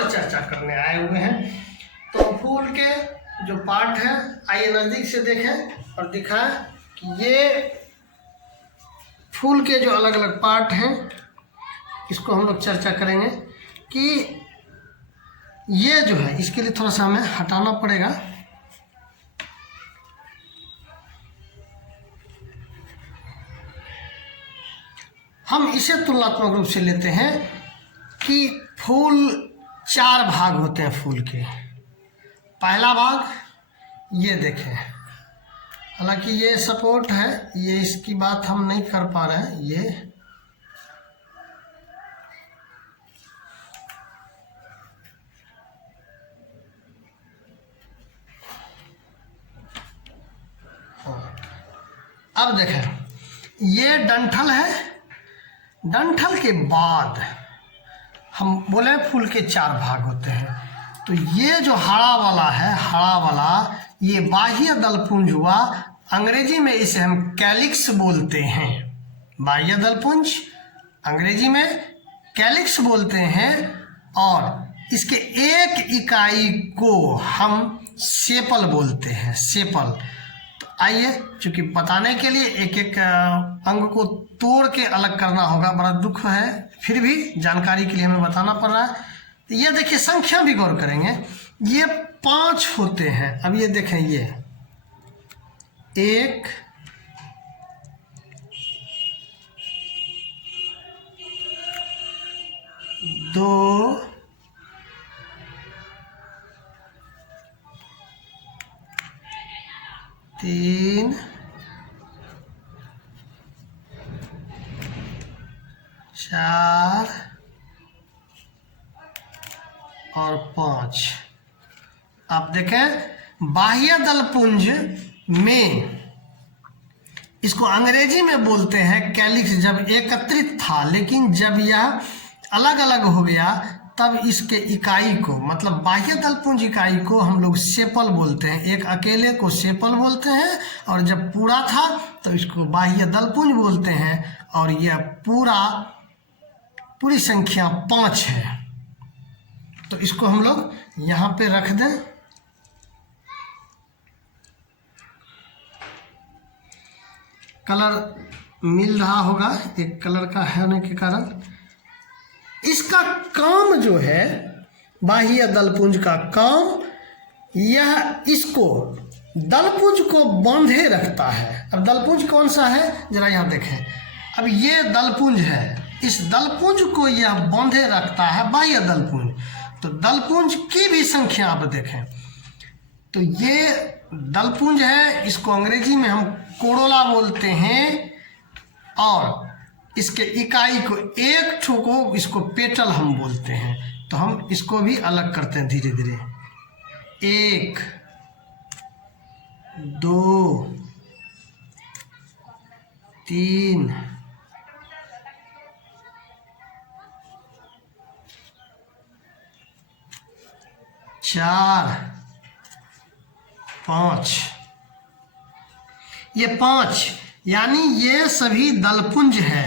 पर चर्चा करने आए हुए हैं। तो फूल के जो पार्ट है, आइए नज़दीक से देखें और दिखाएं कि ये फूल के जो अलग अलग पार्ट हैं, इसको हम लोग चर्चा करेंगे कि ये जो है, इसके लिए थोड़ा सा हमें हटाना पड़ेगा। हम इसे तुलनात्मक रूप से लेते हैं कि फूल 4 भाग होते हैं फूल के। पहला भाग ये देखें, हालांकि ये सपोर्ट है, ये इसकी बात हम नहीं कर पा रहे हैं। ये हाँ, अब देखें, ये डंठल है। डंठल के बाद हम बोले फूल के 4 भाग होते हैं। तो ये जो हरा वाला है, हरा वाला, ये बाह्य दलपुंज हुआ। अंग्रेजी में इसे हम कैलिक्स बोलते हैं। बाह्य दलपुंज अंग्रेजी में कैलिक्स बोलते हैं। और इसके एक इकाई को हम सेपल बोलते हैं, सेपल। तो आइए, चूंकि बताने के लिए एक एक अंग को तोड़ के अलग करना होगा, बड़ा दुख है, फिर भी जानकारी के लिए हमें बताना पड़ रहा है। तो ये देखिए, संख्या भी गौर करेंगे, ये 5 होते हैं। अब ये देखें, ये 1 2 3 4 और 5। आप देखें, बाह्य दलपुंज में इसको अंग्रेजी में बोलते हैं कैलिक्स, जब एकत्रित था। लेकिन जब यह अलग अलग हो गया, तब इसके इकाई को, मतलब बाह्य दलपुंज इकाई को हम लोग सेपल बोलते हैं। एक अकेले को सेपल बोलते हैं, और जब पूरा था तो इसको बाह्य दलपुंज बोलते हैं। और यह पूरी संख्या 5 है। तो इसको हम लोग यहाँ पे रख दें। कलर मिल रहा होगा, एक कलर का होने के कारण। इसका काम जो है, बाह्य दलपुंज का काम, यह इसको दलपुंज को बांधे रखता है। अब दलपुंज कौन सा है, जरा यहाँ देखें। अब ये दलपुंज है, इस दलपुंज को यह बांधे रखता है, बाह्य दलपुंज। तो दलपुंज की भी संख्या आप देखें, तो ये दलपुंज है, इसको अंग्रेजी में हम कोरोला बोलते हैं। और इसके इकाई को, एक ठो को, इसको पेटल हम बोलते हैं। तो हम इसको भी अलग करते हैं धीरे धीरे। 1 2 3 4 5। ये 5, यानी ये सभी दलपुंज है।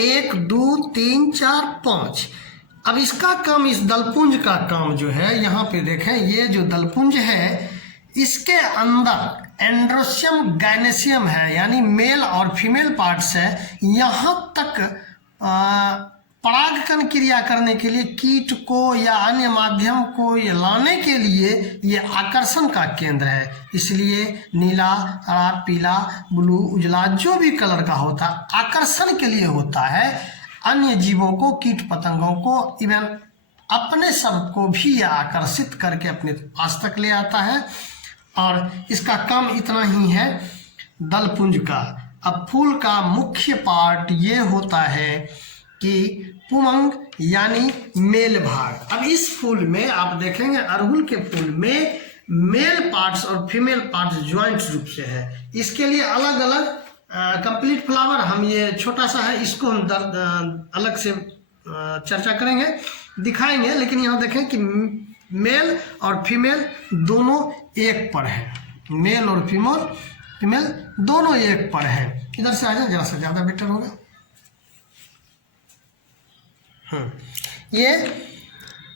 1 2 3 4 5। अब इसका काम, इस दलपुंज का काम जो है, यहाँ पे देखें, ये जो दलपुंज है, इसके अंदर एंड्रोसियम गायनेसियम है, यानी मेल और फीमेल पार्ट्स है। यहाँ तक परागकण क्रिया करने के लिए, कीट को या अन्य माध्यम को ये लाने के लिए, ये आकर्षण का केंद्र है। इसलिए नीला, हरा, पीला, ब्लू, उजला, जो भी कलर का होता है, आकर्षण के लिए होता है। अन्य जीवों को, कीट पतंगों को, इवन अपने सब को भी यह आकर्षित करके अपने पास तक ले आता है। और इसका काम इतना ही है दलपुंज का। अब फूल का मुख्य पार्ट ये होता है कि पुमंग, यानी मेल भाग। अब इस फूल में आप देखेंगे, अड़हुल के फूल में मेल पार्ट्स और फीमेल पार्ट्स ज्वाइंट रूप से है। इसके लिए अलग अलग कंप्लीट फ्लावर, हम ये छोटा सा है, इसको हम अलग से चर्चा करेंगे, दिखाएंगे। लेकिन यहाँ देखें कि मेल और फीमेल दोनों एक पर है। मेल और फीमेल दोनों एक पर है। इधर से आ जाए, जरा सा ज़्यादा बेटर होगा। ये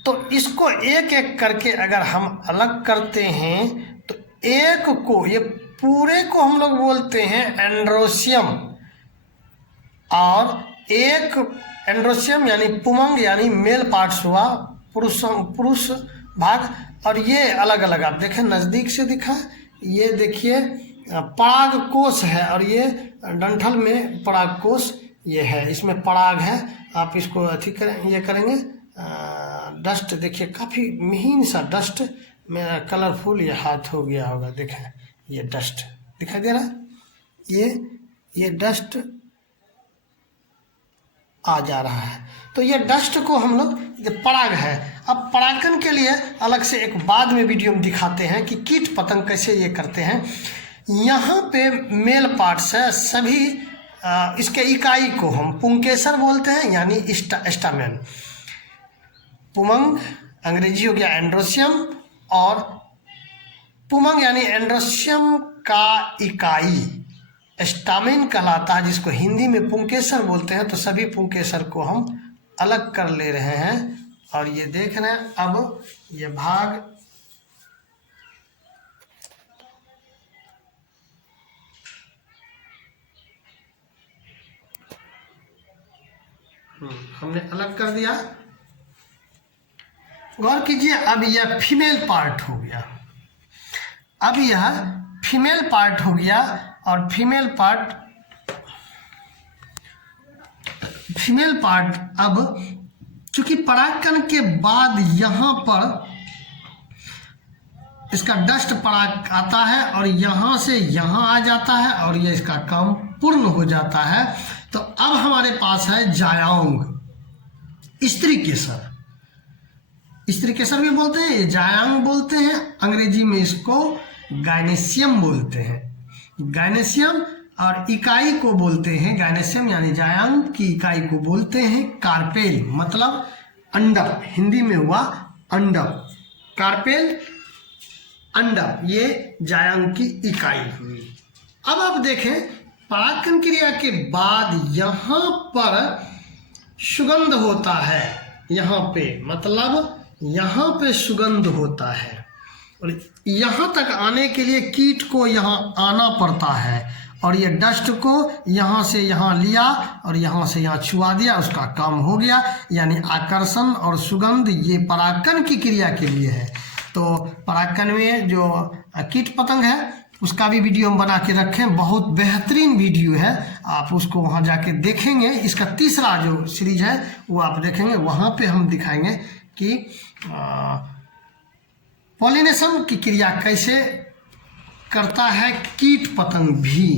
तो इसको एक एक करके अगर हम अलग करते हैं तो एक को, ये पूरे को हम लोग बोलते हैं एंड्रोसियम, और एक एंड्रोसियम यानी पुमंग यानी मेल पार्ट्स हुआ, पुरुष भाग। और ये अलग अलग आप देखें, नज़दीक से दिखा, ये देखिए पराग कोश है, और ये डंठल में पराग कोश ये है, इसमें पराग है। आप इसको अथी करें, ये करेंगे डस्ट, देखिए काफ़ी महीन सा डस्ट, मेरा कलरफुल ये हाथ हो गया होगा, देखें ये डस्ट दिखाई दे रहा है, ये डस्ट आ जा रहा है। तो ये डस्ट को हम लोग, ये पराग है। अब परागन के लिए अलग से एक बाद में वीडियो में दिखाते हैं कि कीट पतंग कैसे ये करते हैं। यहाँ पे मेल पार्ट्स है सभी, इसके इकाई को हम पुंकेसर बोलते हैं, यानी स्टामेन। पुमंग अंग्रेजी हो गया एंड्रोसियम, और पुमंग यानी एंड्रोसियम का इकाई स्टामेन कहलाता है, जिसको हिंदी में पुंकेसर बोलते हैं। तो सभी पुंकेसर को हम अलग कर ले रहे हैं, और ये देख रहे हैं अब ये भाग हमने अलग कर दिया। गौर कीजिए, अब यह फीमेल पार्ट हो गया, अब यह फीमेल पार्ट हो गया, और फीमेल पार्ट अब चूंकि परागकण के बाद यहाँ पर इसका डस्ट पराग आता है, और यहाँ से यहाँ आ जाता है, और ये इसका काम पूर्ण हो जाता है। तो अब हमारे पास है जायांग, स्त्री केसर, स्त्री केसर भी बोलते हैं, ये जायांग बोलते हैं, अंग्रेजी में इसको गायनेशियम बोलते हैं। गायनेशियम, और इकाई को बोलते हैं, गायनेशियम यानी जायांग की इकाई को बोलते हैं कार्पेल, मतलब अंडप, हिंदी में हुआ अंडप, कार्पेल अंडप, ये जायांग की इकाई हुई। अब आप देखें परागकण क्रिया के बाद यहाँ पर सुगंध होता है, यहाँ पे मतलब यहाँ पे सुगंध होता है, और यहाँ तक आने के लिए कीट को यहाँ आना पड़ता है, और ये डस्ट को यहाँ से यहाँ लिया और यहाँ से यहाँ छुआ दिया, उसका काम हो गया। यानी आकर्षण और सुगंध ये परागकण की क्रिया के लिए है। तो परागकण में जो कीट पतंग है उसका भी वीडियो हम बना के रखें, बहुत बेहतरीन वीडियो है, आप उसको वहाँ जाके देखेंगे। इसका तीसरा जो सीरीज है वो आप देखेंगे, वहाँ पे हम दिखाएंगे कि पॉलिनेशन की क्रिया कैसे करता है कीट पतंग भी,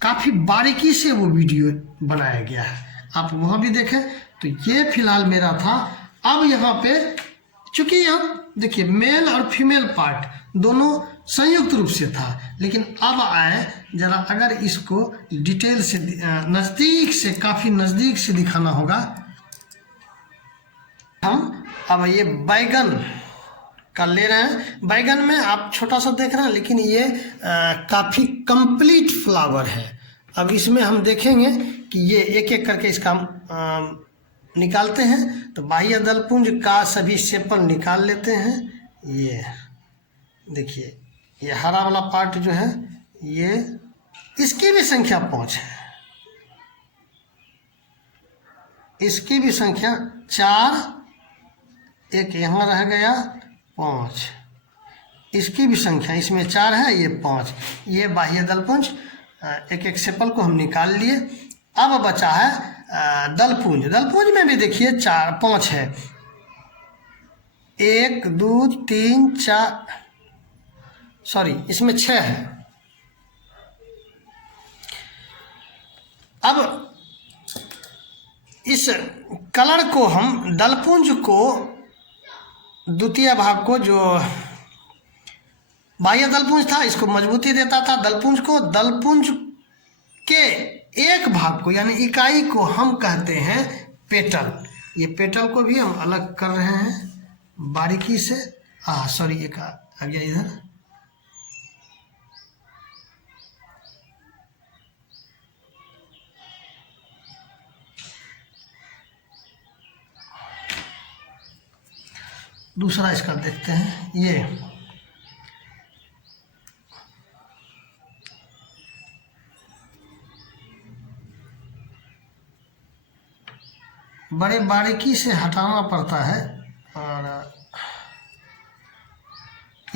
काफ़ी बारीकी से वो वीडियो बनाया गया है, आप वहाँ भी देखें। तो ये फिलहाल मेरा था। अब यहाँ पे चूंकि यहाँ देखिए मेल और फीमेल पार्ट दोनों संयुक्त रूप से था, लेकिन अब आए जरा अगर इसको डिटेल से नज़दीक से, काफ़ी नज़दीक से दिखाना होगा। हम अब ये बैगन का ले रहे हैं। बैगन में आप छोटा सा देख रहे हैं, लेकिन ये काफ़ी कंप्लीट फ्लावर है। अब इसमें हम देखेंगे कि ये एक एक करके इसका निकालते हैं। तो बाह्य दलपुंज का सभी सेपल निकाल लेते हैं। ये देखिए, ये हरा वाला पार्ट जो है ये, इसकी भी संख्या 5 है, इसकी भी संख्या 4, एक यहाँ रह गया 5, इसकी भी संख्या, इसमें 4 है, ये 5, ये बाह्य दलपुंज। एक एक सेपल को हम निकाल लिए। अब बचा है दलपुंज। दलपुंज में भी देखिए 5 है, 1 2 3 4, सॉरी इसमें 6 है। अब इस कलर को हम दलपुंज को, द्वितीय भाग को जो बाह्य दलपुंज था इसको मजबूती देता था दलपुंज को। दलपुंज के एक भाग को यानी इकाई को हम कहते हैं पेटल। ये पेटल को भी हम अलग कर रहे हैं बारीकी से। सॉरी एक आ गया इधर। दूसरा इसका देखते हैं। ये बड़े बारीकी से हटाना पड़ता है। और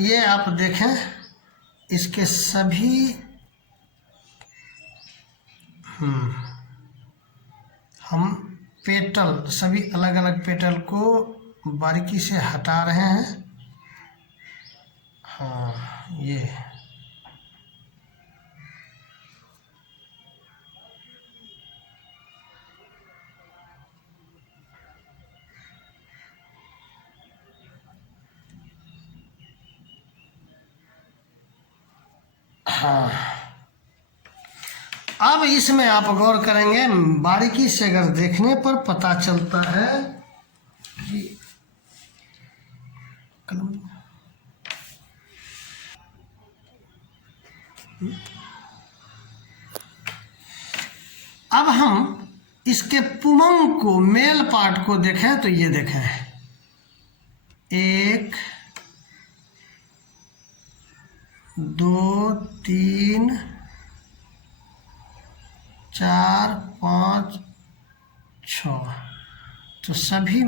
ये आप देखें, इसके सभी हम पेटल, सभी अलग अलग पेटल को बारीकी से हटा रहे हैं। हाँ, ये हाँ। अब इसमें आप गौर करेंगे, बारीकी से अगर देखने पर पता चलता है कि अब हम इसके पुमंग को, मेल पार्ट को देखें तो ये देखें, 1 2 3 4 5 6, तो सभी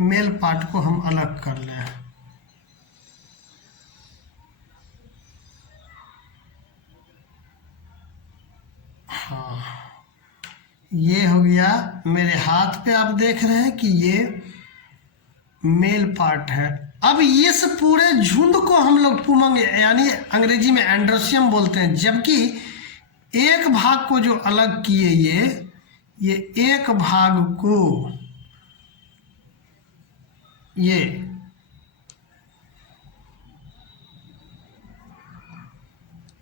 मेल पार्ट को हम अलग कर लें। हाँ, ये हो गया। मेरे हाथ पे आप देख रहे हैं कि ये मेल पार्ट है। अब इस पूरे झुंड को हम लोग पुमंग, यानी अंग्रेजी में एंड्रोसियम बोलते हैं। जबकि एक भाग को जो अलग किए, ये एक भाग को, ये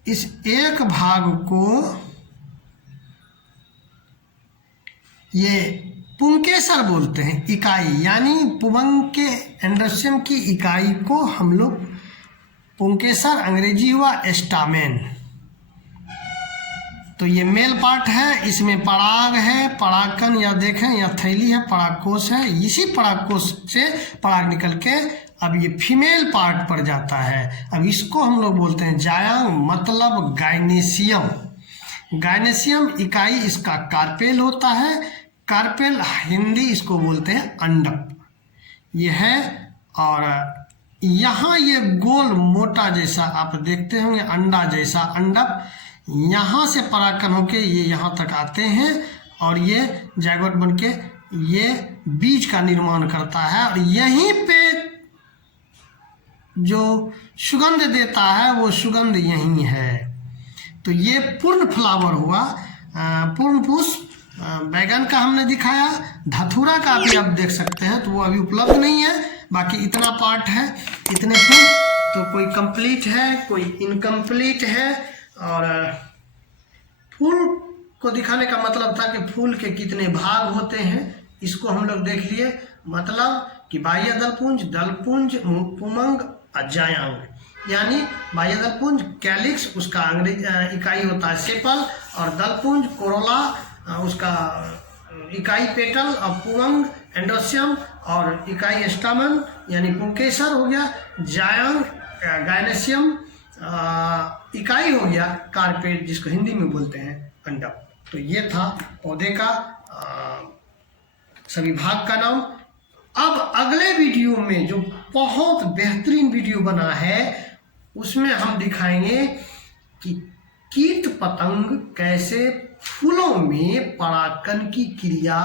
इस एक भाग को ये पुंकेसर बोलते हैं, इकाई, यानी पुमंग के एंड्रोसियम की इकाई को हम लोग पुंकेसर, अंग्रेजी हुआ स्टामेन। तो ये मेल पार्ट है, इसमें पराग है, परागकण या देखें या थैली है, परागकोश है। इसी परागकोश से पराग निकल के अब ये फीमेल पार्ट पर जाता है। अब इसको हम लोग बोलते हैं जायंग, मतलब गायनेसियम। गायनेसियम इकाई इसका कार्पेल होता है। कार्पेल हिंदी इसको बोलते हैं अंडप, ये है। और यहाँ ये गोल मोटा जैसा आप देखते होंगे, अंडा जैसा अंडप, यहाँ से परागकण होके ये यहाँ तक आते हैं और ये जायगोट बन के ये बीज का निर्माण करता है। और यहीं पे जो सुगंध देता है वो सुगंध यहीं है। तो ये पूर्ण फ्लावर हुआ, पूर्ण पुष्प। बैगन का हमने दिखाया, धतूरा का भी आप देख सकते हैं, तो वो अभी उपलब्ध नहीं है। बाकी इतना पार्ट है, इतने फूल, तो कोई कंप्लीट है, कोई इनकम्प्लीट है। और फूल को दिखाने का मतलब था कि फूल के कितने भाग होते हैं, इसको हम लोग देख लिए। मतलब कि बाह्य दलपुंज, दलपुंज, पुमंग और जायंग। यानी बाह्य दलपुंज कैलिक्स, उसका अंग्रेजी इकाई होता है सेपल, और दलपुंज कोरोला, उसका इकाई पेटल, और पुमंग एंड्रोसियम, और इकाई स्टामन यानी पुंकेसर हो गया। जायंग गायनेसियम इकाई हो गया कार्पेट, जिसको हिंदी में बोलते हैं अंडप। तो ये था पौधे का सभी भाग का नाम। अब अगले वीडियो में जो बहुत बेहतरीन वीडियो बना है, उसमें हम दिखाएंगे कि कीट पतंग कैसे फूलों में परागकण की क्रिया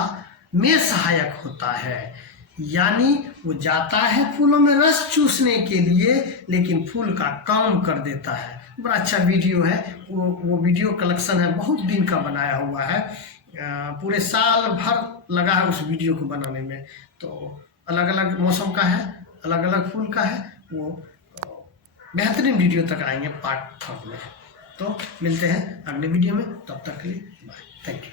में सहायक होता है। यानी वो जाता है फूलों में रस चूसने के लिए, लेकिन फूल का काम कर देता है। बड़ा अच्छा वीडियो है, वो वीडियो कलेक्शन है, बहुत दिन का बनाया हुआ है, पूरे साल भर लगा है उस वीडियो को बनाने में। तो अलग अलग मौसम का है, अलग अलग फूल का है, वो बेहतरीन वीडियो तक आएंगे पार्ट 3 में। तो मिलते हैं अगले वीडियो में, तब तक के लिए बाय, थैंक यू।